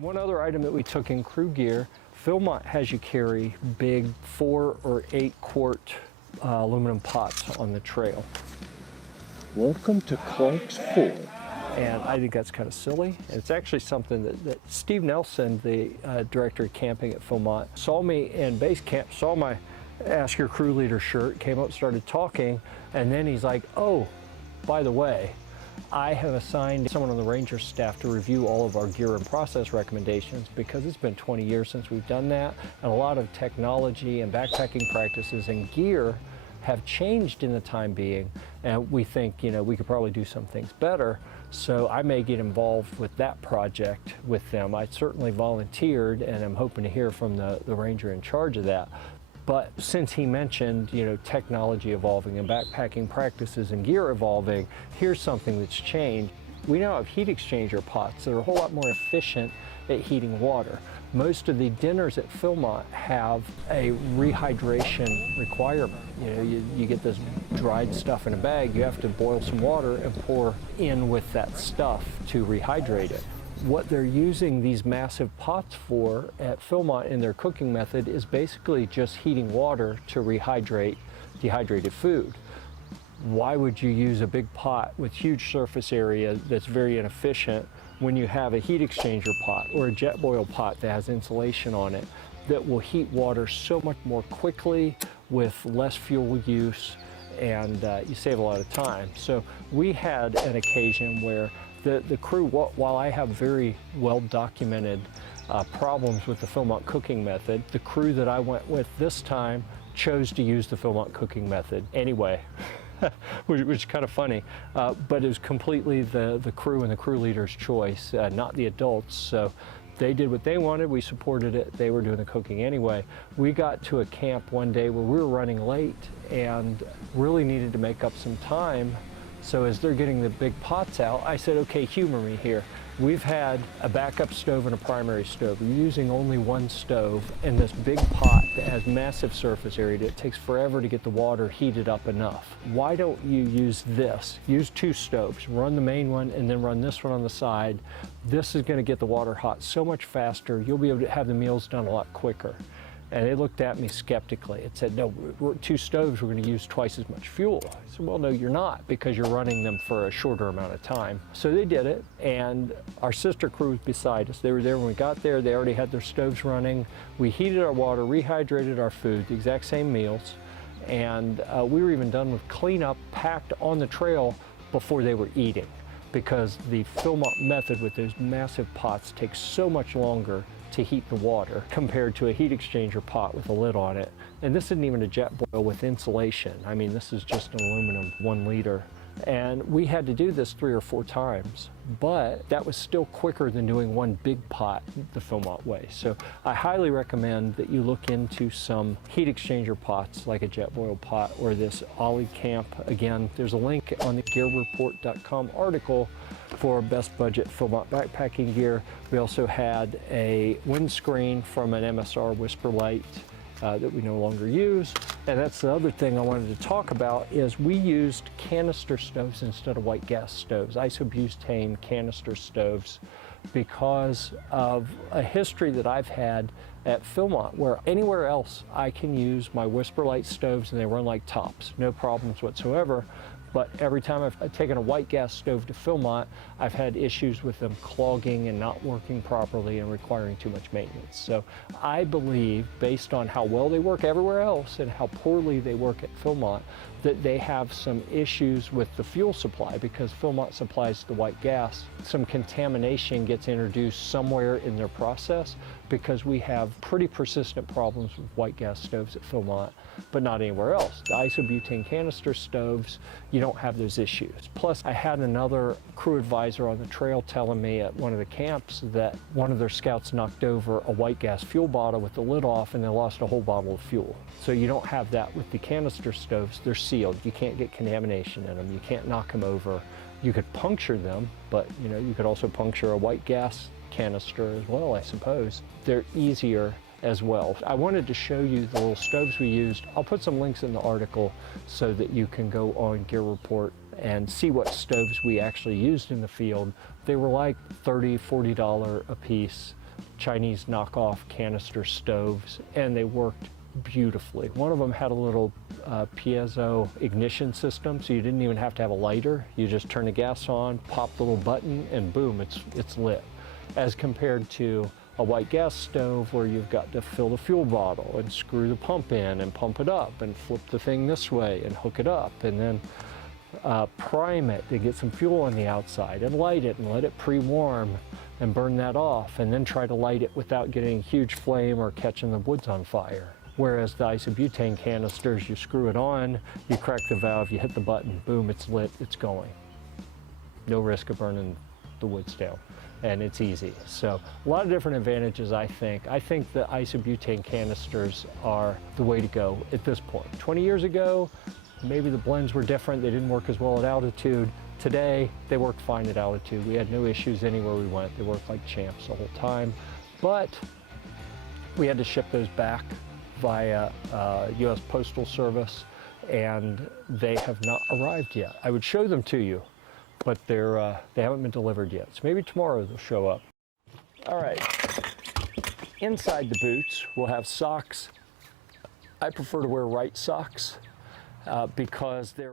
One other item that we took in crew gear, Philmont has you carry big 4 or 8 quart aluminum pots on the trail. Welcome to Clark's Ford. And I think that's kind of silly. It's actually something that Steve Nelson, the director of camping at Philmont, saw me in base camp, saw my Ask Your Crew Leader shirt, came up, started talking, and then he's like, oh, by the way, I have assigned someone on the Ranger staff to review all of our gear and process recommendations because it's been 20 years since we've done that, and a lot of technology and backpacking practices and gear have changed in the time being, and we think, you know, we could probably do some things better. So I may get involved with that project with them. I certainly volunteered, and I'm hoping to hear from the ranger in charge of that. But since he mentioned, you know, technology evolving and backpacking practices and gear evolving, here's something that's changed. We now have heat exchanger pots that are a whole lot more efficient at heating water. Most of the dinners at Philmont have a rehydration requirement. You know, you get this dried stuff in a bag, you have to boil some water and pour in with that stuff to rehydrate it. What they're using these massive pots for at Philmont in their cooking method is basically just heating water to rehydrate dehydrated food. Why would you use a big pot with huge surface area that's very inefficient when you have a heat exchanger pot or a jet boil pot that has insulation on it that will heat water so much more quickly with less fuel use, and you save a lot of time. So we had an occasion where the crew, while I have very well documented problems with the Philmont cooking method, the crew that I went with this time chose to use the Philmont cooking method anyway. which is kind of funny, but it was completely the crew and the crew leader's choice, not the adults. So they did what they wanted, we supported it, they were doing the cooking anyway. We got to a camp one day where we were running late and really needed to make up some time. So as they're getting the big pots out, I said, okay, humor me here. We've had a backup stove and a primary stove. We're using only one stove and this big pot that has massive surface area. It takes forever to get the water heated up enough. Why don't you use this? Use 2 stoves. Run the main one and then run this one on the side. This is going to get the water hot so much faster. You'll be able to have the meals done a lot quicker. And they looked at me skeptically. It said, no, 2 stoves, we're going to use twice as much fuel. I said, well, no, you're not, because you're running them for a shorter amount of time. So they did it, and our sister crew was beside us. They were there when we got there. They already had their stoves running. We heated our water, rehydrated our food, the exact same meals, and we were even done with cleanup, packed on the trail before they were eating, because the Philmont method with those massive pots takes so much longer to heat the water compared to a heat exchanger pot with a lid on it. And this isn't even a jet boil with insulation. I mean, this is just an aluminum 1 liter. And we had to do this 3 or 4 times, but that was still quicker than doing one big pot the Philmont way. So I highly recommend that you look into some heat exchanger pots like a jet boil pot or this Ollie Camp. Again, there's a link on the gearreport.com article for best budget Philmont backpacking gear. We also had a windscreen from an MSR Whisper Light that we no longer use. And that's the other thing I wanted to talk about is we used canister stoves instead of white gas stoves, isobutane canister stoves, because of a history that I've had at Philmont, where anywhere else I can use my Whisper Light stoves and they run like tops, no problems whatsoever. But every time I've taken a white gas stove to Philmont, I've had issues with them clogging and not working properly and requiring too much maintenance. So I believe, based on how well they work everywhere else and how poorly they work at Philmont, that they have some issues with the fuel supply, because Philmont supplies the white gas. Some contamination gets introduced somewhere in their process, because we have pretty persistent problems with white gas stoves at Philmont, but not anywhere else. The isobutane canister stoves, you don't have those issues. Plus, I had another crew advisor on the trail telling me at one of the camps that one of their scouts knocked over a white gas fuel bottle with the lid off and they lost a whole bottle of fuel. So you don't have that with the canister stoves. They're sealed. You can't get contamination in them. You can't knock them over. You could puncture them, but you could also puncture a white gas canister as well, I suppose. They're easier as well. I wanted to show you the little stoves we used. I'll put some links in the article so that you can go on Gear Report and see what stoves we actually used in the field. They were like $30, $40 a piece. Chinese knockoff canister stoves, and they worked beautifully. One of them had a little piezo ignition system, so you didn't even have to have a lighter. You just turn the gas on, pop the little button, and boom, it's lit. As compared to a white gas stove where you've got to fill the fuel bottle and screw the pump in and pump it up and flip the thing this way and hook it up and then prime it to get some fuel on the outside and light it and let it pre-warm and burn that off and then try to light it without getting a huge flame or catching the woods on fire. Whereas the isobutane canisters, you screw it on, you crack the valve, you hit the button, boom, it's lit, it's going. No risk of burning the woods down, and it's easy. So a lot of different advantages, I think. I think the isobutane canisters are the way to go at this point. 20 years ago, maybe the blends were different, they didn't work as well at altitude. Today, they work fine at altitude. We had no issues anywhere we went. They worked like champs the whole time, but we had to ship those back via U.S. Postal Service, and they have not arrived yet. I would show them to you, but they haven't been delivered yet. So maybe tomorrow they'll show up. All right, inside the boots, we'll have socks. I prefer to wear right socks because they're